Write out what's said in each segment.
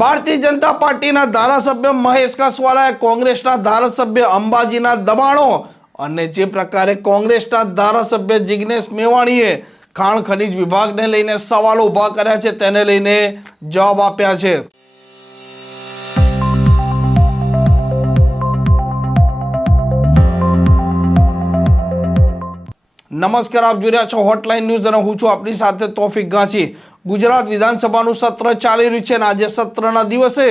ભારતીય જનતા પાર્ટીના ધારાસભ્ય મહેશ કસવાલાએ કોંગ્રેસના ધારાસભ્ય અંબાજીના દબાણો અને જે પ્રકારે કોંગ્રેસના ધારાસભ્ય જિગ્નેશ મેવાણીએ ખાણ ખનીજ વિભાગને લઈને સવાલો ઊભા કર્યા છે, તેને લઈને જવાબ આપ્યા છે. નમસ્કાર, આપ જોઈ રહ્યા છો હોટલાઇન ન્યૂઝ અને હું છું આપની સાથે તોફિક ગાંચી. ગુજરાત વિધાનસભાનું સત્ર ચાલી રહ્યું છે અને આજે સત્રના દિવસે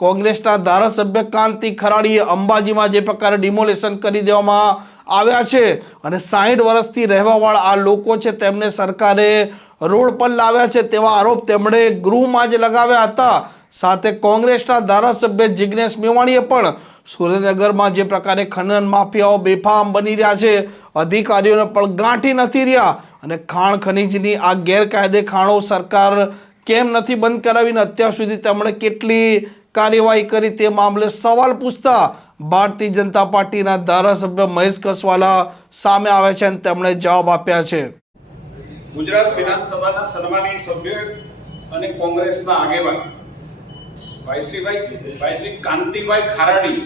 કોંગ્રેસના ધારાસભ્ય કાંતિ ખરાડીએ અંબાજીમાં જે પ્રકારે ડિમોલેશન કરી દેવામાં આવ્યા છે અને સાહીઠ વર્ષથી રહેવાવાળા આ લોકો છે તેમને સરકારે રોડ પર લાવ્યા છે તેવા આરોપ તેમણે ગૃહમાં જ લગાવ્યા હતા. સાથે કોંગ્રેસના ધારાસભ્ય જિગ્નેશ મેવાણીએ પણ સુરેન્દ્રનગરમાં જે પ્રકારે ખનન માફિયાઓ બેફામ બની રહ્યા છે. અધિકારીઓને પણ ગાંઠી નથી રહ્યા. અને ખાણ ખનીજની આ ગેરકાયદે ખાણો સરકાર કેમ નથી બંધ કરાવીને અત્યાર સુધી તેમણે કેટલી કાર્યવાહી કરી તે મામલે સવાલ પૂછતા ભારતીય જનતા પાર્ટીના ધારાસભ્ય મહેશ કસવાલા સામે આવે છે અને તેમણે જવાબ આપ્યા છે. ગુજરાત વિધાનસભાના સન્માનીય સભ્ય અને કોંગ્રેસના આગેવાન ભાઈશ્રીભાઈ ભાઈશ્રી કાંતિભાઈ ખારાડી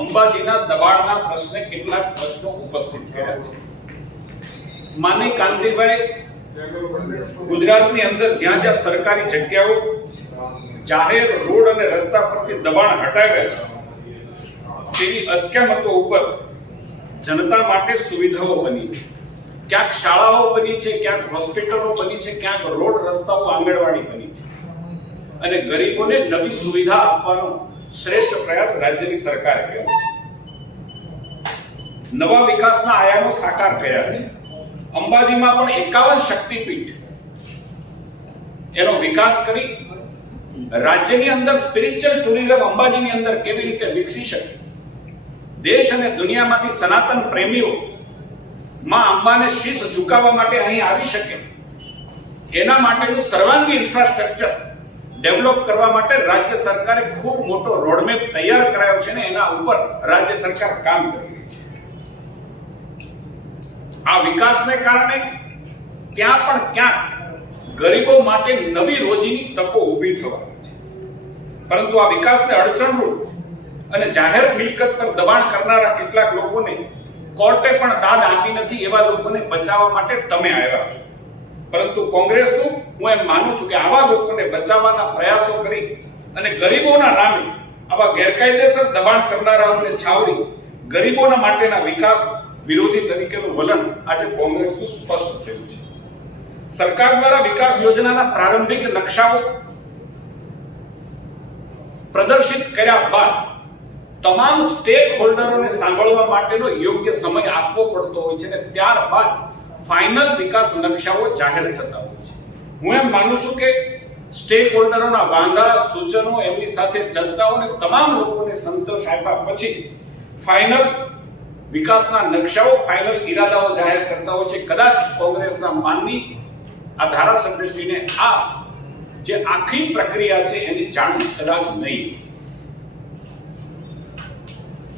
અંબાજીના દબાણના પ્રશ્ને કેટલાક પ્રશ્નો ઉપસ્થિત કર્યા છે. માની કાંતિભાઈ, ગુજરાતની અંદર જ્યાં જ્યાં સરકારી જગ્યાઓ જાહેર રોડ અને રસ્તા પરથી દબાણ હટાવ્યા છે, તેની અસ્કયામતો ઉપર જનતા માટે સુવિધાઓ બની છે. ક્યાંક શાળાઓ બની છે, ક્યાંક હોસ્પિટલો બની છે, ક્યાંક રોડ રસ્તાઓ આંગણવાડી બની છે. અને ગરીબોને નવી સુવિધા આપવાનો શ્રેષ્ઠ પ્રયાસ રાજ્યની સરકારે કર્યો છે. નવા વિકાસના આયામો સાકાર કર્યા છે. અંબાજીમાં પણ એકાવન શક્તિપીઠ એનો વિકાસ કરી રાજ્યની અંદર સ્પિરિચ્યુઅલ ટુરિઝમ અંબાજીની અંદર કેવી રીતે વિકસી શકે? દેશ અને દુનિયામાંથી સનાતન પ્રેમીઓ માં અંબાને શીશ ઝુકાવવા માટે અહીં આવી શકે. એના માટેનું સર્વાંગી ઇન્ફ્રાસ્ટ્રક્ચર ડેવલપ કરવા માટે રાજ્ય સરકારે ખૂબ મોટો રોડમેપ તૈયાર કરાયો છે ને એના ઉપર રાજ્ય સરકાર કામ કરી. આ વિકાસને કારણે ક્યાં પણ ક્યાંક ગરીબો માટે નવી રોજીની તકો ઊભી થવાની છે. પરંતુ આ વિકાસને અડચણરૂપ અને જાહેર મિલકત પર દબાણ કરનારા કેટલાક લોકોને કોર્ટે પણ દાદ આપી નથી એવા લોકોને બચાવવા માટે તમે આવ્યા છો. પરંતુ કોંગ્રેસનું હું એમ માનું છું કે આવા લોકોને બચાવવાના પ્રયાસો કરી અને ગરીબોના નામે આવા ગેરકાયદેસર દબાણ કરનારાઓને છાવરી ગરીબોના માટેના વિકાસ વિરોધી તરીકેનું વલણ આજે કોંગ્રેસનું સ્પષ્ટ થયું છે. સરકાર દ્વારા વિકાસ યોજનાના પ્રારંભિક નકશાઓ પ્રદર્શિત કર્યા બાદ તમામ સ્ટેક હોલ્ડરોને સાંભળવા માટેનો યોગ્ય સમય આપવો પડતો હોય છે અને ત્યારબાદ ફાઇનલ વિકાસ નકશાઓ જાહેર થતા હોય છે. હું એમ માનું છું કે સ્ટેક હોલ્ડરોના વાંધા સૂચનો એમની સાથે ચર્ચાઓ અને તમામ લોકોને સંતોષ આપ્યા પછી ફાઇનલ વિકાસના નકશાઓ ફાઇનલ ઈરાદાઓ જાહેર કરતા હોય છે. કદાચ કોંગ્રેસના માનની આ ધારાસભ્યશ્રીને આ જે આખી પ્રક્રિયા છે એની જાણ કદાચ નહીં.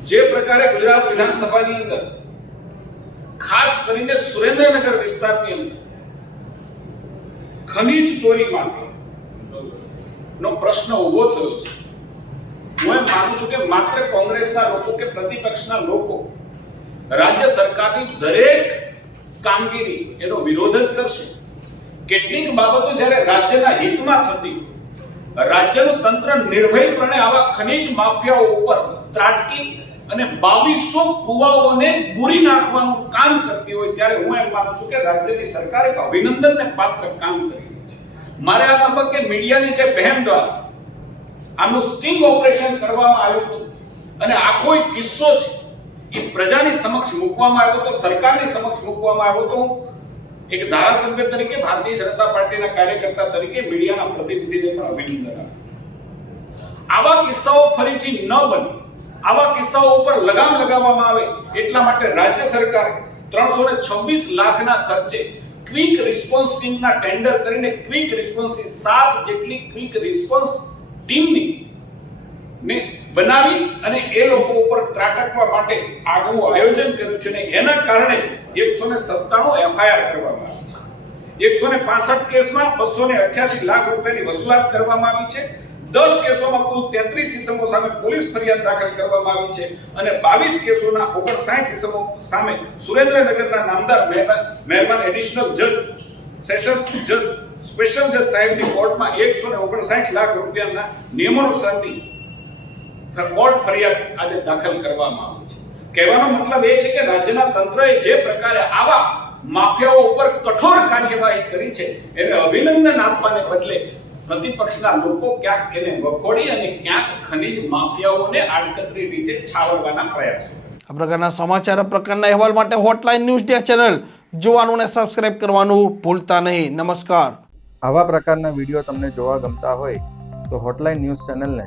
જે પ્રકારે ગુજરાત વિધાનસભાની અંદર ખાસ કરીને સુરેન્દ્રનગર વિસ્તારની અંદર ખનીજ ચોરી માટે નો પ્રશ્ન ઊભો થયો છે. હું એમ માનું છું કે માત્ર કોંગ્રેસના લોકો કે પ્રતિપક્ષના લોકો રાજ્ય સરકારની દરેક કામગીરી એનો વિરોધ જ કરશે. કેટલીક બાબતો જ્યારે રાજ્યના હિતમાં થતી રાજ્યનું તંત્ર નિર્ભયપણે આવા ખનીજ માફિયાઓ ઉપર ત્રાટકી અને બાવીસો કુવાઓને બુરી નાખવાનું કામ કરતી હોય ત્યારે હું એમ માનું છું કે રાજ્યની સરકાર અભિનંદનને પાત્ર કામ કરી છે. મારે આ તબક્કે મીડિયાની જે બહેન દ્વારા આનું સ્ટિંગ ઓપરેશન કરવામાં આવ્યું હતું. અને આખો એક કિસ્સો છે. પ્રજાની સમક્ષ મૂકવામાં આવ્યો હતો સરકારની સમક્ષ મૂકવામાં આવ્યો હતો એક ધારાસભ્ય તરીકે ભારતીય જનતા પાર્ટીના કાર્યકર્તા તરીકે મીડિયાના પ્રતિનિધિને પણ અભિનંદન આવા કિસ્સાઓ ફરીથી ન બને. આવા કિસ્સાઓ ઉપર લગામ લગાવવામાં આવે એટલા માટે રાજ્ય સરકાર ત્રણસો ને છવ્વીસ લાખના ખર્ચે ક્વિક રિસ્પોન્સ ટીમના ટેન્ડર કરીને ક્વિક રિસ્પોન્સ સાત જેટલી ક્વિક રિસ્પોન્સ ટીમની ને બનાવી અને એ લોકો ઉપર ત્રાટકવા માટે આગવું આયોજન કર્યું છે અને એના કારણે એકસો ને સત્તાણું એફઆઈઆર કરવામાં આવી છે. એકસો ને પાસઠ કેસમાં બસો ને અઠ્યાસી લાખ રૂપિયાની વસૂલાત કરવામાં આવી છે. દસ કેસોમાં કુલ તેત્રીસ ઇસમો સામે પોલીસ ફરિયાદ દાખલ કરવામાં આવી છે અને બાવીસ કેસોના ઓગણસાઠ ઇસમો સામે સુરેન્દ્રનગરના નામદાર મહેમાન એડિશનલ જજ, સેશન્સ જજ, સ્પેશિયલ જજ સાહેબની કોર્ટમાં એકસો ને ઓગણસાઠ લાખ રૂપિયાના નિયમાનુસારની કોર્ટ ફરિયાદ આજે દાખલ કરવામાં આવી છે. કહેવાનો મતલબ એ છે કે રાજ્યના તંત્રએ જે પ્રકારે આવા માફિયાઓ ઉપર કઠોર કાર્યવાહી કરી છે એને અભિનંદન આપવાને બદલે પ્રતિપક્ષના લોકો ક્યાંક એને વખોડી અને ક્યાંક ખનીજ માફિયાઓને આડકતરી રીતે છાવરવાના પ્રયાસો આ પ્રકારના સમાચાર પ્રકારના અહેવાલ માટે હોટલાઇન ન્યૂઝ ડે ચેનલ જોવાનું અને સબસ્ક્રાઇબ કરવાનું ભૂલતા નહીં. નમસ્કાર. આવા પ્રકારના વીડિયો તમને જોવા ગમતા હોય તો હોટલાઇન ન્યૂઝ ચેનલને